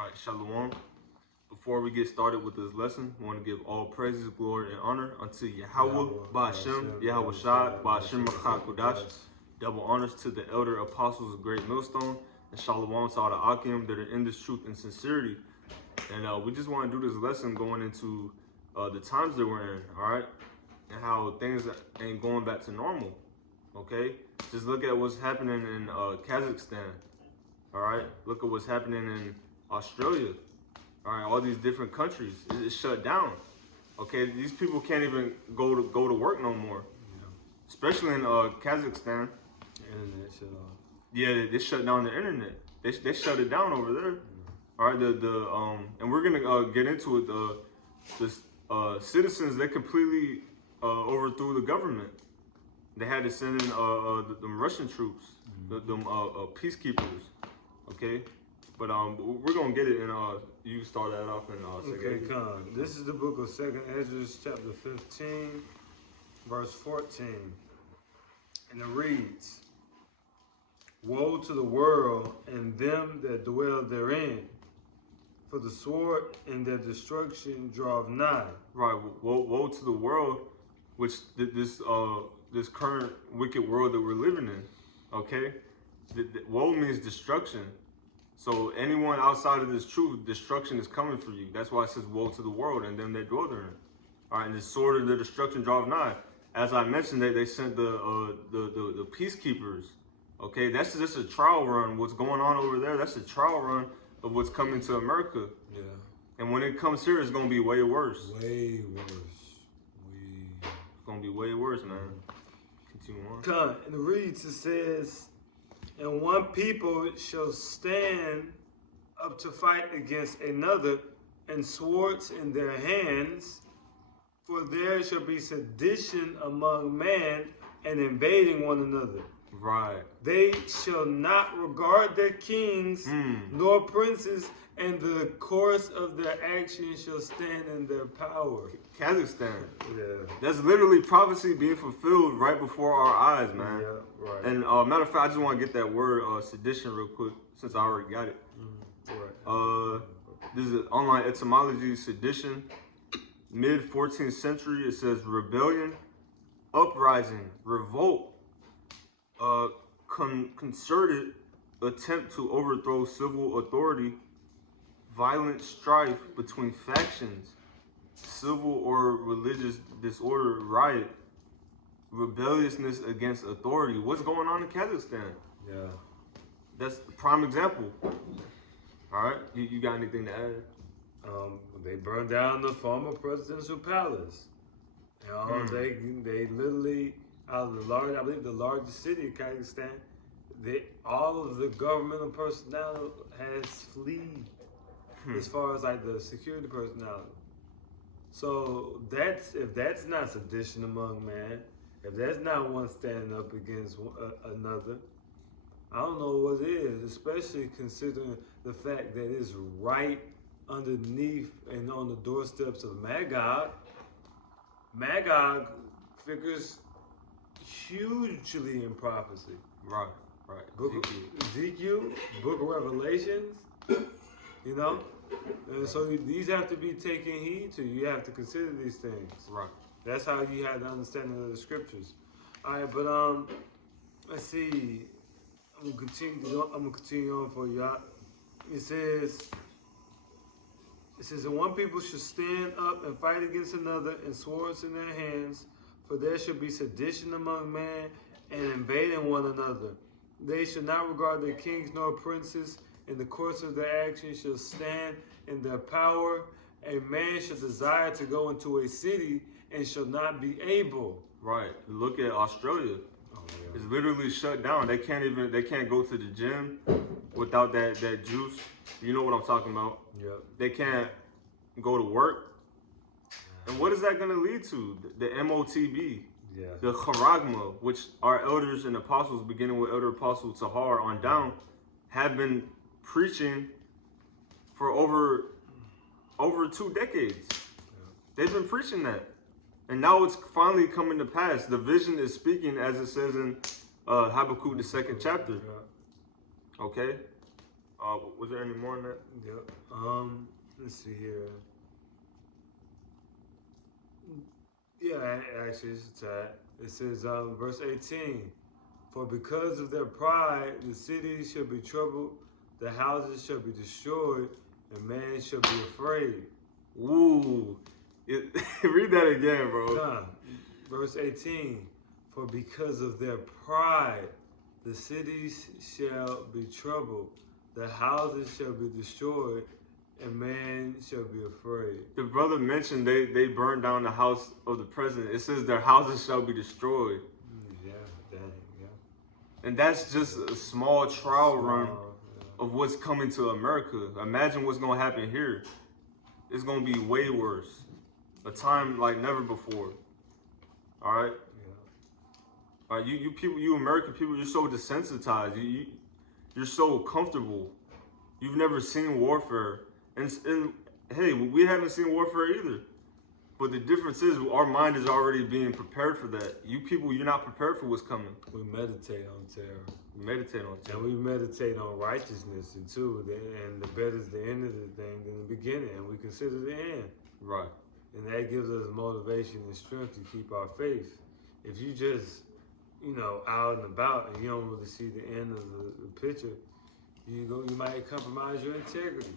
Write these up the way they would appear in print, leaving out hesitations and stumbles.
All right, Shalom. Before we get started with this lesson, we want to give all praises, glory, and honor unto Yahweh, Ba'ashem, Yahweh Shai, Ba'ashem Kodash. Double honors to the elder apostles of Great Millstone, and Shalom to all the Akim that are in this truth and sincerity. And we just want to do this lesson going into the times that we're in, all right? And how things ain't going back to normal, okay? Just look at what's happening in Kazakhstan, all right? Look at what's happening in Australia. All right, all these different countries, it's shut down. Okay, these people can't even go to work no more. Yeah. Especially in Kazakhstan. Internet shut off. Yeah, they shut down the internet. They shut it down over there. All right, and we're gonna get into it. The citizens, they completely overthrew the government. They had to send in the Russian troops, the peacekeepers. Okay. But we're gonna get it, and you start that off in okay, come. This is the book of 2nd Ezra, chapter 15, verse 14, and it reads: "Woe to the world and them that dwell therein, for the sword and their destruction draweth nigh." Right. Woe to the world, which this current wicked world that we're living in. Okay. Woe means destruction. So anyone outside of this truth, destruction is coming for you. That's why it says, woe to the world and them that dwell therein. All right, and the sword of the destruction draweth nigh. As I mentioned, they sent the peacekeepers. Okay, that's just a trial run. What's going on over there, that's a trial run of what's coming to America. Yeah. And when it comes here, it's going to be way worse. Way worse. It's going to be way worse, man. Continue on. Come, and it reads, it says, "And one people shall stand up to fight against another, and swords in their hands, for there shall be sedition among man, and invading one another. Right. They shall not regard their kings nor princes, and the course of their actions shall stand in their power." Kazakhstan. Yeah. That's literally prophecy being fulfilled right before our eyes, man. Yeah, right. And matter of fact, I just want to get that word sedition real quick, since I already got it. Right. This is online etymology, sedition. Mid 14th century, it says rebellion, uprising, revolt, concerted attempt to overthrow civil authority, violent strife between factions, civil or religious disorder, riot, rebelliousness against authority. What's going on in Kazakhstan? Yeah. That's the prime example. All right, you got anything to add? They burned down the former presidential palace. You know, they literally, out of I believe the largest city of Kazakhstan, all of the governmental personnel has fled as far as like the security personnel. So if that's not sedition among man, if that's not one standing up against another, I don't know what is, especially considering the fact that it's right underneath and on the doorsteps of Magog. Magog figures hugely in prophecy. Right. Book of Ezekiel, Book of Revelations, you know? And so these have to be taken heed to. You have to consider these things. Right. That's how you have the understanding of the scriptures. All right, but let's see. I'm gonna continue on for y'all. It says, "And one people should stand up and fight against another, and swords in their hands, for there shall be sedition among man, and invading one another. They shall not regard their kings nor princes, in the course of their actions shall stand in their power. A man shall desire to go into a city and shall not be able." Right. Look at Australia. Oh, yeah. It's literally shut down. They can't go to the gym without that juice. You know what I'm talking about. Yep. They can't go to work. And what is that going to lead to? The MOTB. Yeah. The charagma, which our elders and apostles, beginning with Elder Apostle Tahar on down, have been preaching for over 2 decades. Yeah. They've been preaching that. And now it's finally coming to pass. The vision is speaking, as it says in Habakkuk, the 2nd chapter. Yeah. Okay? Was there any more in that? Yep. Let's see here. Yeah, actually, it's a tad. It says, verse 18, for because of their pride, the cities shall be troubled, the houses shall be destroyed, and man shall be afraid. Ooh. Read that again, bro. Nah, verse 18, for because of their pride, the cities shall be troubled, the houses shall be destroyed, and man shall be afraid. The brother mentioned they burned down the house of the president. It says their houses shall be destroyed. Yeah, dang, yeah. And that's just a small trial run of what's coming to America. Imagine what's going to happen here. It's going to be way worse. A time like never before. All right? Yeah. All right, you people, you American people, you're so desensitized. You're so comfortable. You've never seen warfare. And hey, we haven't seen warfare either. But the difference is our mind is already being prepared for that. You people, you're not prepared for what's coming. We meditate on terror. We meditate on terror. And we meditate on righteousness too. And the better is the end of the thing than the beginning. And we consider the end. Right. And that gives us motivation and strength to keep our faith. If you just, out and about and you don't really see the end of the picture, you might compromise your integrity.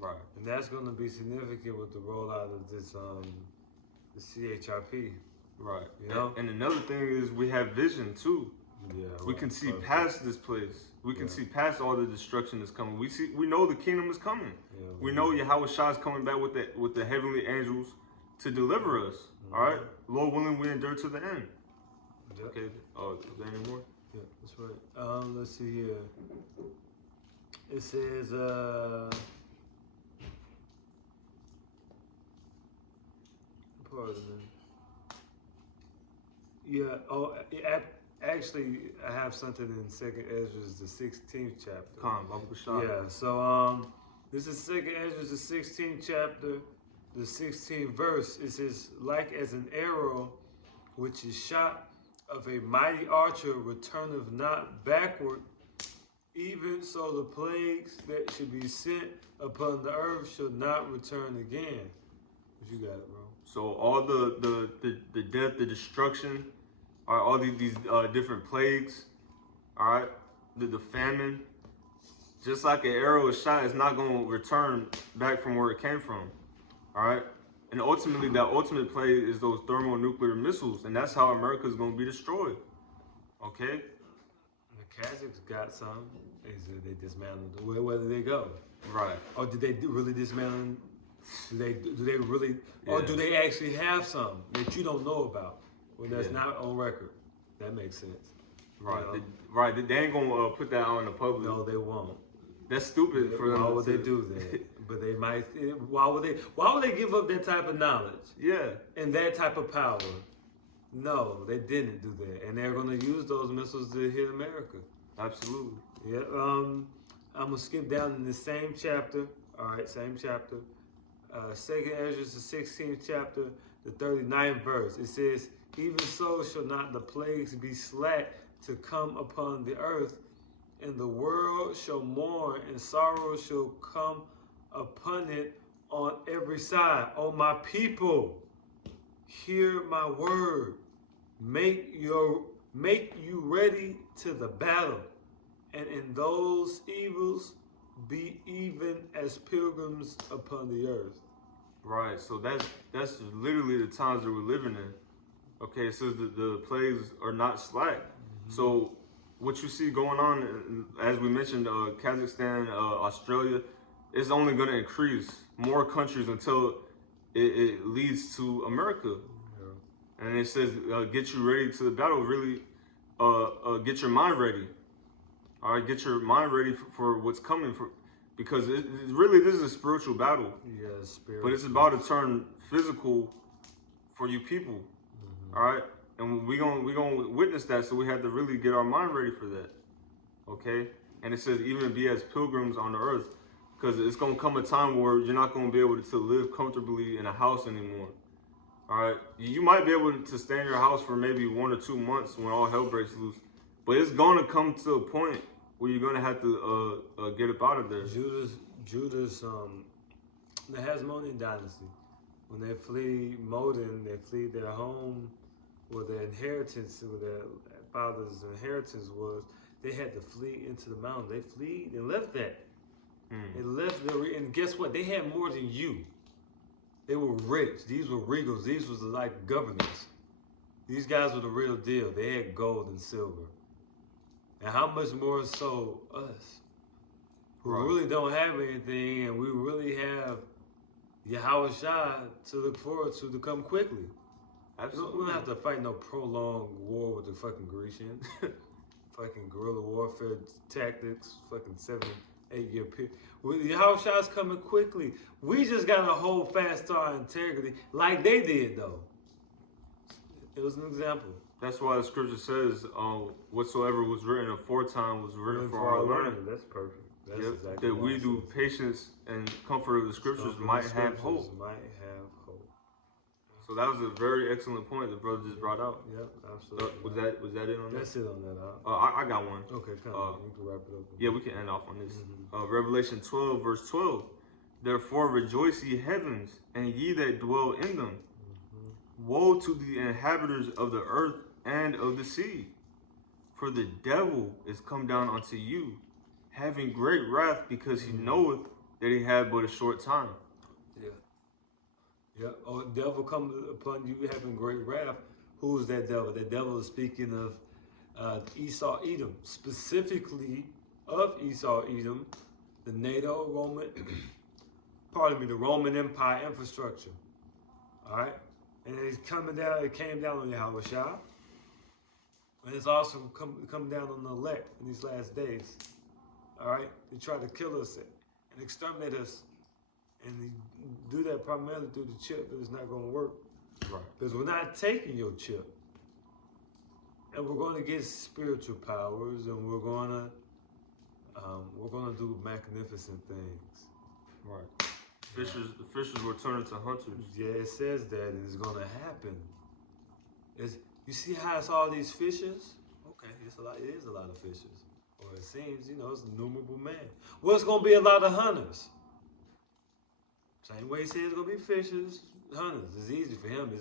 Right. And that's going to be significant with the rollout of this, the CHRP. Right. You know? And another thing is we have vision too. Yeah. We can see past this place. We can see past all the destruction that's coming. We know the kingdom is coming. Yeah, we know Yahweh Shah is coming back with the heavenly angels to deliver us. All right. Lord willing, we endure to the end. Yep. Okay. Oh, is there any more? Yeah, that's right. Let's see here. It says, pardon me. Yeah. Oh, actually, I have something in 2nd Ezra, the 16th chapter. Yeah. So, this is 2nd Ezra, the 16th chapter, the 16th verse. It says, like as an arrow which is shot of a mighty archer returneth not backward, even so the plagues that should be sent upon the earth shall not return again. What you got, bro? So all the death, the destruction, all these different plagues, all right, the famine, just like an arrow is shot, it's not going to return back from where it came from, all right? And ultimately, that ultimate plague is those thermonuclear missiles, and that's how America is going to be destroyed, okay? The Kazakhs got some. They dismantled. Where did they go? Right. Or did they really dismantle? Do they really? Yeah. Or do they actually have some that you don't know about when that's not on record? That makes sense. Right. Right. They ain't gonna put that out in the public. No, they won't. That's stupid for them. Why would they do that? But they might. Why would they give up that type of knowledge? Yeah. And that type of power? No, they didn't do that, and they're going to use those missiles to hit America. Absolutely. Yeah. I'm gonna skip down in the same chapter. All right, same chapter. 2nd Ezra, the 16th chapter, the 39th verse. It says, "Even so shall not the plagues be slack to come upon the earth, and the world shall mourn, and sorrow shall come upon it on every side. O my people, hear my word. Make you ready to the battle, and in those evils be even as pilgrims upon the earth." Right. So that's literally the times that we're living in. Okay, it says that the plagues are not slack. Mm-hmm. So what you see going on, as we mentioned, Kazakhstan, Australia, is only going to increase more countries until it leads to America. Yeah. And it says, get you ready to the battle. Really, get your mind ready. All right, get your mind ready for what's coming. Because really, this is a spiritual battle. Yeah, spiritual. But it's about to turn physical for you people. Mm-hmm. All right? And we're gonna witness that, so we have to really get our mind ready for that. Okay? And it says, even be as pilgrims on the earth. Because it's going to come a time where you're not going to be able to live comfortably in a house anymore. All right? You might be able to stay in your house for maybe 1 or 2 months when all hell breaks loose. But it's going to come to a point well, you're gonna have to get up out of there. Judah's the Hasmonean dynasty. When they flee Modin, they flee their home, where their inheritance, where their father's inheritance was. They had to flee into the mountain. They fled and left that. They left and guess what? They had more than you. They were rich. These were regals. These was like governors. These guys were the real deal. They had gold and silver. And how much more so us, who really don't have anything, and we really have Yahweh Shah to look forward to come quickly. Absolutely. We don't have to fight no prolonged war with the fucking Grecians. Fucking guerrilla warfare tactics, fucking 7-8 year period. Yahweh Shah's coming quickly. We just gotta hold fast to our integrity like they did, though. It was an example. That's why the scripture says, whatsoever was written aforetime was written for our learning. That's perfect. That's exactly that we do patience and comfort of the scriptures might have hope. So that was a very excellent point the brother just brought out. Yep, absolutely. Was that it on that? That's it on that. I got one. Okay, come on. You can wrap it up. Yeah, we can end off on this. Revelation 12, verse 12. Therefore rejoice ye heavens, and ye that dwell in them. Woe to the inhabitants of the earth and of the sea, for the devil is come down unto you, having great wrath, because he knoweth that he had but a short time. Yeah. Oh, the devil comes upon you having great wrath. Who is that devil? That devil is speaking of Esau, Edom, specifically of Esau, Edom, the NATO Roman, the Roman Empire infrastructure. All right, and it's coming down. It came down on Yahweh Shah, and it's also come down on the elect in these last days. All right, they try to kill us and exterminate us. And they do that primarily through the chip, but it's not going to work. Right. Because we're not taking your chip. And we're going to get spiritual powers, and we're going to do magnificent things. Right. The fishers will turn into hunters. Yeah, it says that, and it's going to happen. You see how it's all these fishers? Okay, it is a lot of fishers. Or it seems, it's a numerable man. Well, it's going to be a lot of hunters. Same way he says it's gonna be fishers, hunters. It's easy for him.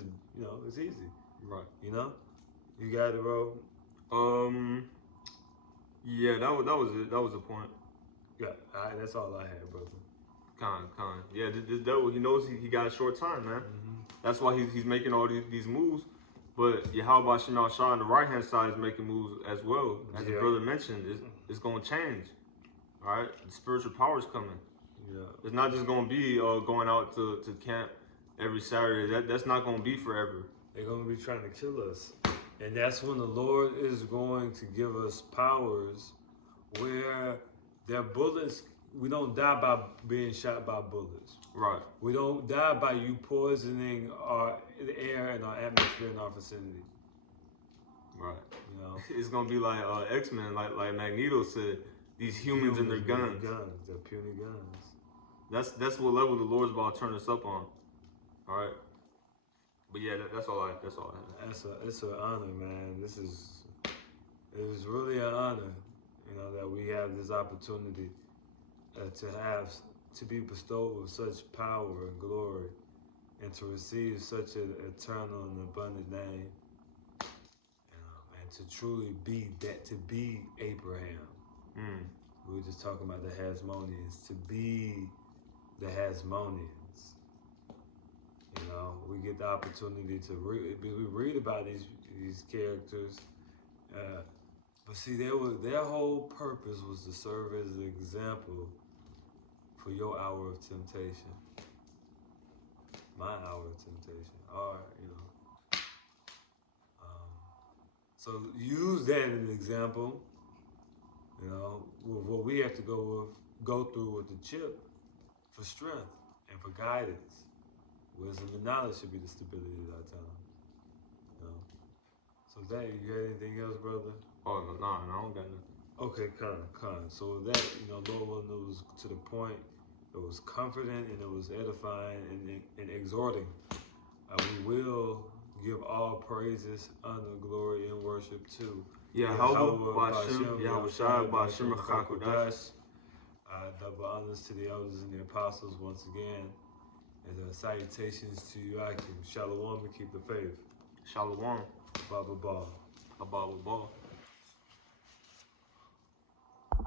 It's easy. Right. You got it, bro. Yeah, that was it. That was the point. Yeah, that's all I had, brother. Con. Yeah, this devil, he knows he got a short time, man. That's why he's making all these moves. But Yahweh Shah on the right hand side is making moves as well. As the brother mentioned, it's gonna change. All right, the spiritual power is coming. Yeah. It's not just going to be going out to camp every Saturday. That's not going to be forever. They're going to be trying to kill us. And that's when the Lord is going to give us powers where their bullets, we don't die by being shot by bullets. Right. We don't die by you poisoning the air and our atmosphere in our vicinity. Right. It's going to be like X-Men, like Magneto said, these humans and their guns. Their puny guns. That's what level the Lord's about to turn us up on. All right. But yeah, that's all I have. It's an honor, man. It is really an honor, that we have this opportunity to be bestowed with such power and glory, and to receive such an eternal and abundant name, and to truly be that, to be Abraham. We were just talking about the Hasmoneans, to be the Hasmoneans. We get the opportunity to read about these characters, but see, their whole purpose was to serve as an example for your hour of temptation, my hour of temptation. All right, so use that as an example. With what we have to go through with the chip for strength and for guidance. Wisdom and knowledge should be the stability of our time. So that, you got anything else, brother? Oh, no, I don't got nothing. Okay, con. So with that, Lord willing, it was to the point, it was comforting, and it was edifying and exhorting. We will give all praises, honor, glory, and worship to Yahweh, Ba'ashem, Yahweh Shai, Ba'ashem Kodash. Double honors to the elders and the apostles once again. And salutations to you, Akim. Shalom and keep the faith. Shalom. Baba Ba. Abba Ba.